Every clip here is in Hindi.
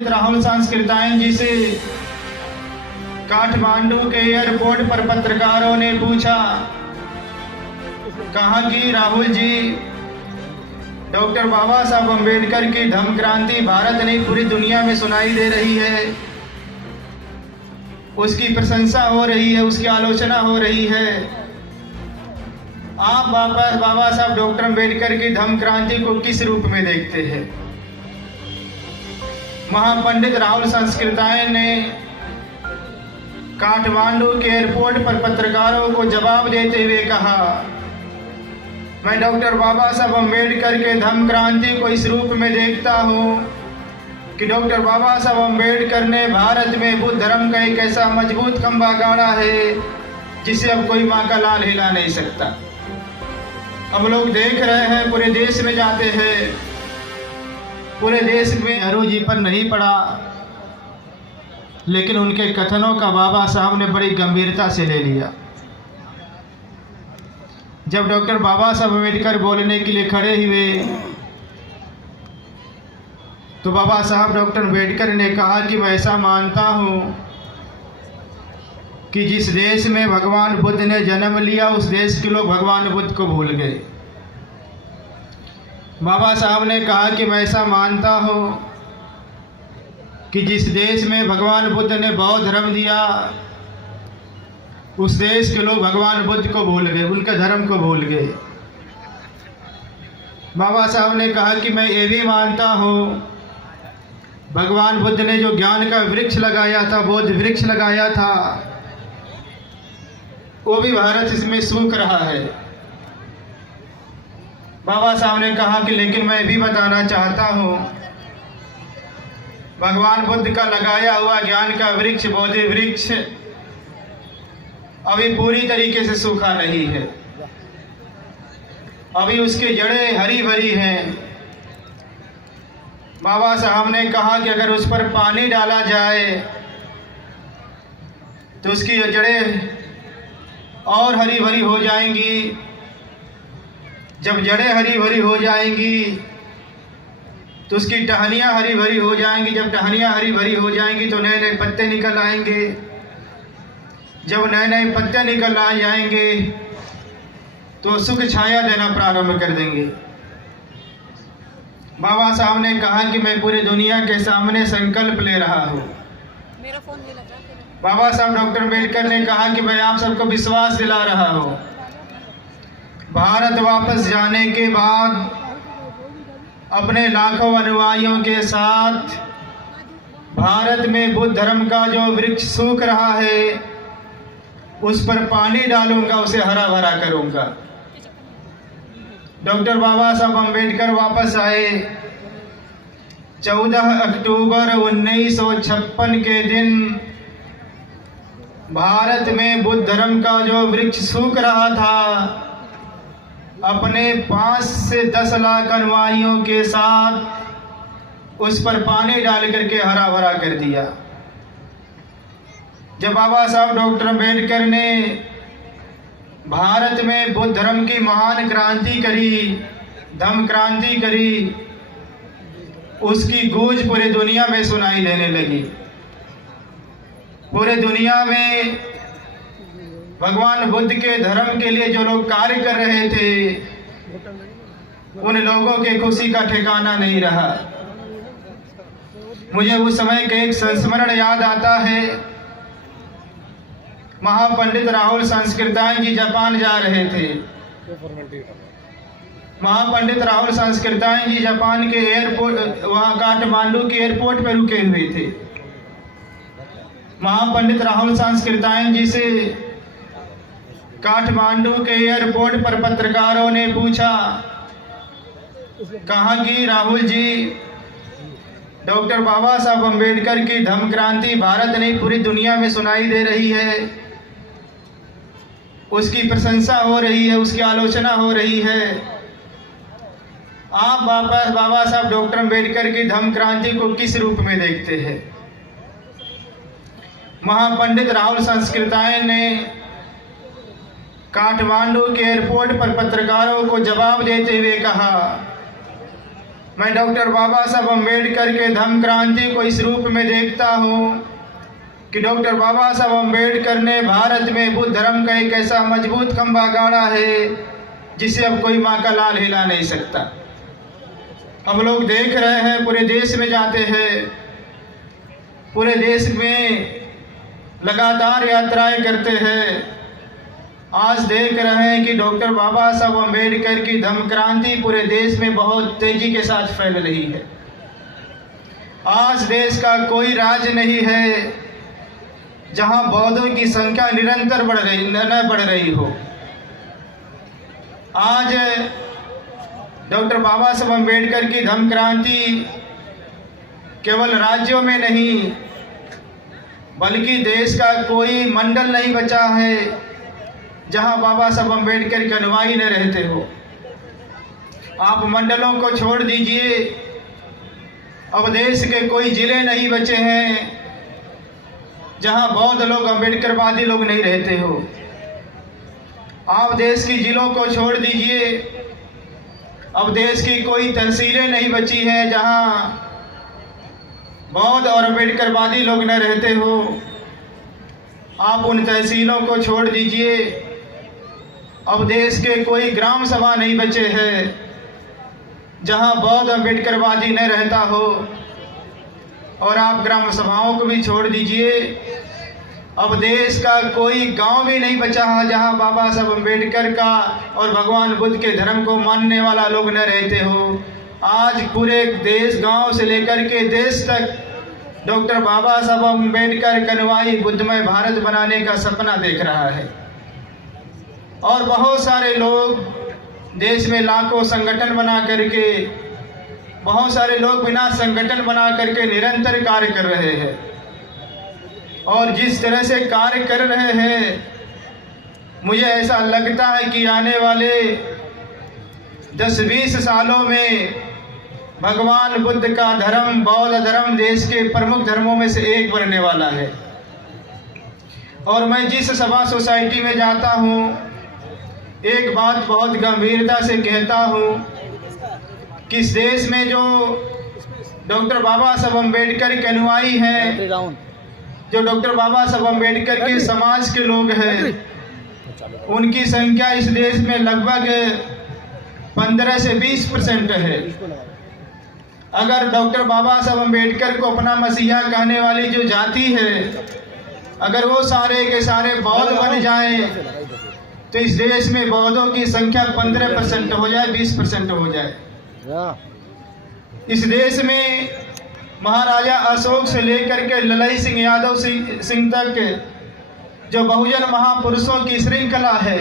राहुल सांस्कृतायन जी से काठमांडू के एयरपोर्ट पर पत्रकारों ने पूछा, कहा कि राहुल जी, डॉक्टर बाबा साहब अम्बेडकर की धम्म क्रांति भारत नहीं पूरी दुनिया में सुनाई दे रही है, उसकी प्रशंसा हो रही है, उसकी आलोचना हो रही है। आप बाबा साहब डॉक्टर अम्बेडकर की धम्म क्रांति को किस रूप में देखते हैं? महापंडित राहुल सांस्कृतायन ने काठमांडू के एयरपोर्ट पर पत्रकारों को जवाब देते हुए कहा, मैं डॉक्टर बाबा साहब अम्बेडकर के धम्म क्रांति को इस रूप में देखता हूँ कि डॉक्टर बाबा साहब अम्बेडकर ने भारत में बुद्ध धर्म का एक ऐसा मजबूत खंभा गाड़ा है जिसे अब कोई माँ का लाल हिला नहीं सकता। अब लोग देख रहे हैं, पूरे देश में जाते हैं, पूरे देश में नेहरू जी पर नहीं पड़ा, लेकिन उनके कथनों का बाबा साहब ने बड़ी गंभीरता से ले लिया। जब डॉक्टर बाबा साहब अम्बेडकर बोलने के लिए खड़े हुए तो बाबा साहब डॉक्टर अम्बेडकर ने कहा कि मैं ऐसा मानता हूँ कि जिस देश में भगवान बुद्ध ने जन्म लिया उस देश के लोग भगवान बुद्ध को भूल गए। बाबा साहब ने कहा कि मैं ऐसा मानता हूँ कि जिस देश में भगवान बुद्ध ने बौद्ध धर्म दिया उस देश के लोग भगवान बुद्ध को भूल गए, उनके धर्म को भूल गए। बाबा साहब ने कहा कि मैं ये भी मानता हूँ भगवान बुद्ध ने जो ज्ञान का वृक्ष लगाया था, बोध वृक्ष लगाया था, वो भी भारत इसमें सूख रहा है। बाबा साहब ने कहा कि लेकिन मैं भी बताना चाहता हूँ भगवान बुद्ध का लगाया हुआ ज्ञान का वृक्ष, बोधि वृक्ष अभी पूरी तरीके से सूखा नहीं है, अभी उसकी जड़ें हरी भरी हैं। बाबा साहब ने कहा कि अगर उस पर पानी डाला जाए तो उसकी जड़ें और हरी भरी हो जाएंगी। जब जड़ें हरी भरी हो जाएंगी तो उसकी टहनियाँ हरी भरी हो जाएंगी। जब टहनियाँ हरी भरी हो जाएंगी तो नए नए पत्ते निकल आएंगे। जब नए नए पत्ते निकल आ जाएंगे तो सुख छाया देना प्रारंभ कर देंगे। बाबा साहब ने कहा कि मैं पूरी दुनिया के सामने संकल्प ले रहा हूँ। बाबा साहब डॉक्टर अम्बेडकर ने कहा कि मैं आप सबको विश्वास दिला रहा हूँ, भारत वापस जाने के बाद अपने लाखों अनुयायियों के साथ भारत में बुद्ध धर्म का जो वृक्ष सूख रहा है उस पर पानी डालूंगा, उसे हरा भरा करूंगा। डॉक्टर बाबा साहब अम्बेडकर वापस आए 14 अक्टूबर 1956 के दिन भारत में बुद्ध धर्म का जो वृक्ष सूख रहा था, अपने 5 से 10 लाख अनुयायियों के साथ उस पर पानी डाल करके हरा भरा कर दिया। जब बाबा साहब डॉक्टर अम्बेडकर ने भारत में बुद्ध धर्म की महान क्रांति करी, धम्म क्रांति करी, उसकी गूंज पूरी दुनिया में सुनाई देने लगी। पूरे दुनिया में भगवान बुद्ध के धर्म के लिए जो लोग कार्य कर रहे थे उन लोगों के खुशी का ठिकाना नहीं रहा। मुझे उस समय का एक संस्मरण याद आता है। महापंडित राहुल सांस्कृतायन जी जापान जा रहे थे। महापंडित राहुल सांस्कृतायन जी जापान के एयरपोर्ट, वहाँ काठमांडू के एयरपोर्ट पर रुके हुए थे। महापंडित राहुल सांस्कृतायन जी से काठमांडू के एयरपोर्ट पर पत्रकारों ने पूछा, कहा कि राहुल जी, डॉक्टर बाबा साहब अम्बेडकर की धम्म क्रांति भारत नहीं पूरी दुनिया में सुनाई दे रही है, उसकी प्रशंसा हो रही है, उसकी आलोचना हो रही है। आप बाबा साहब डॉक्टर अम्बेडकर की धम्म क्रांति को किस रूप में देखते हैं? महापंडित राहुल सांस्कृतायन ने काठमांडू के एयरपोर्ट पर पत्रकारों को जवाब देते हुए कहा, मैं डॉक्टर बाबा साहब अम्बेडकर के धम्म क्रांति को इस रूप में देखता हूँ कि डॉक्टर बाबा साहब अम्बेडकर ने भारत में बुद्ध धर्म का एक ऐसा मजबूत खंभा गाड़ा है जिसे अब कोई माँ का लाल हिला नहीं सकता। हम लोग देख रहे हैं, पूरे देश में जाते हैं, पूरे देश में लगातार यात्राएं करते हैं। आज देख रहे हैं कि डॉक्टर बाबा साहब अम्बेडकर की धम्म क्रांति पूरे देश में बहुत तेजी के साथ फैल रही है। आज देश का कोई राज्य नहीं है जहां बौद्धों की संख्या निरंतर बढ़ रही हो। आज डॉक्टर बाबा साहब अम्बेडकर की धम्म क्रांति केवल राज्यों में नहीं बल्कि देश का कोई मंडल नहीं बचा है जहां बाबा साहब अम्बेडकर के अनुयायी न रहते हो। आप मंडलों को छोड़ दीजिए, अब देश के कोई जिले नहीं बचे हैं जहां बौद्ध लोग, अम्बेडकरवादी लोग नहीं रहते हो। आप देश की जिलों को छोड़ दीजिए, अब देश की कोई तहसीलें नहीं बची हैं जहां बौद्ध और अम्बेडकरवादी लोग न रहते हो। आप उन तहसीलों को छोड़ दीजिए, अब देश के कोई ग्राम सभा नहीं बचे हैं जहां बौद्ध अम्बेडकरवादी न रहता हो। और आप ग्राम सभाओं को भी छोड़ दीजिए, अब देश का कोई गांव भी नहीं बचा है जहां बाबा साहब अम्बेडकर का और भगवान बुद्ध के धर्म को मानने वाला लोग न रहते हो। आज पूरे देश, गांव से लेकर के देश तक डॉक्टर बाबा साहब अम्बेडकर का अनुयायी बुद्धमय भारत बनाने का सपना देख रहा है। और बहुत सारे लोग देश में लाखों संगठन बना करके, बहुत सारे लोग बिना संगठन बना करके निरंतर कार्य कर रहे हैं। और जिस तरह से कार्य कर रहे हैं, मुझे ऐसा लगता है कि आने वाले 10-20 सालों में भगवान बुद्ध का धर्म, बौद्ध धर्म देश के प्रमुख धर्मों में से एक बनने वाला है। और मैं जिस सभा सोसाइटी में जाता हूँ, एक बात बहुत गंभीरता से कहता हूँ कि इस देश में जो डॉक्टर बाबा साहब अम्बेडकर के अनुयायी हैं, जो डॉक्टर बाबा साहब अम्बेडकर के समाज के लोग हैं, उनकी संख्या इस देश में लगभग 15 से 20% है। अगर डॉक्टर बाबा साहब अम्बेडकर को अपना मसीहा कहने वाली जो जाति है, अगर वो सारे के सारे बौद्ध बन जाएं तो इस देश में बौद्धों की संख्या 15% हो जाए, 20% हो जाए। इस देश में महाराजा अशोक से लेकर के ललाई सिंह यादव सिंह तक जो बहुजन महापुरुषों की श्रृंखला है,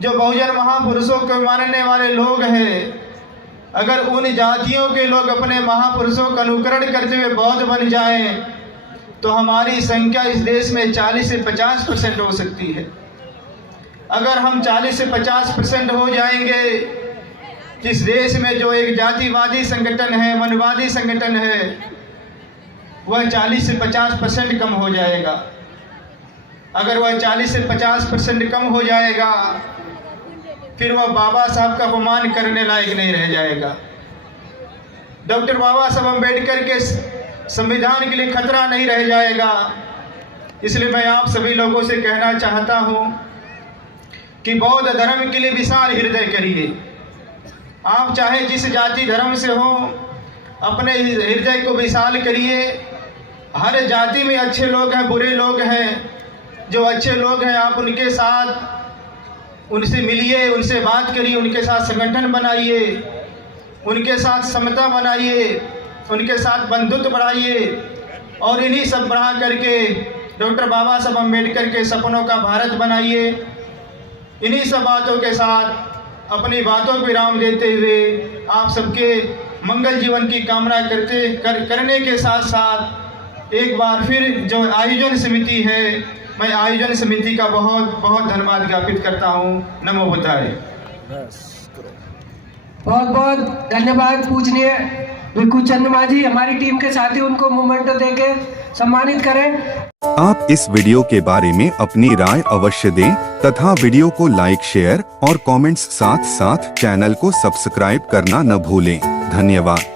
जो बहुजन महापुरुषों को मानने वाले लोग हैं, अगर उन जातियों के लोग अपने महापुरुषों का अनुकरण करते हुए बौद्ध बन जाएं तो हमारी संख्या इस देश में 40 से 50% हो सकती है। अगर हम 40 से 50% हो जाएंगे, इस देश में जो एक जातिवादी संगठन है, मनवादी संगठन है, वह 40 से 50% कम हो जाएगा। अगर वह 40 से 50% कम हो जाएगा, फिर वह बाबा साहब का अपमान करने लायक नहीं रह जाएगा। डॉक्टर बाबा साहब अम्बेडकर के संविधान के लिए खतरा नहीं रह जाएगा। इसलिए मैं आप सभी लोगों से कहना चाहता हूँ कि बौद्ध धर्म के लिए विशाल हृदय करिए। आप चाहे जिस जाति धर्म से हो, अपने हृदय को विशाल करिए। हर जाति में अच्छे लोग हैं, बुरे लोग हैं। जो अच्छे लोग हैं आप उनके साथ, उनसे मिलिए, उनसे बात करिए, उनके साथ संगठन बनाइए, उनके साथ समता बनाइए, उनके साथ बंधुत्व बढ़ाइए और इन्हीं सब बढ़ा करके डॉक्टर बाबा साहब अम्बेडकर के सपनों का भारत बनाइए। इन्हीं सब बातों के साथ अपनी बातों को विराम देते हुए आप सबके मंगल जीवन की कामना करने के साथ साथ एक बार फिर जो आयोजन समिति है, मैं आयोजन समिति का बहुत बहुत धन्यवाद ज्ञापित करता हूँ। नमो बुद्धाय। बहुत बहुत धन्यवाद पूजनीय भिक्खू चंद्रमा जी। हमारी टीम के साथी उनको मोमेंटो देके सम्मानित करें। आप इस वीडियो के बारे में अपनी राय अवश्य दें तथा वीडियो को लाइक, शेयर और कमेंट्स साथ साथ चैनल को सब्सक्राइब करना न भूलें। धन्यवाद।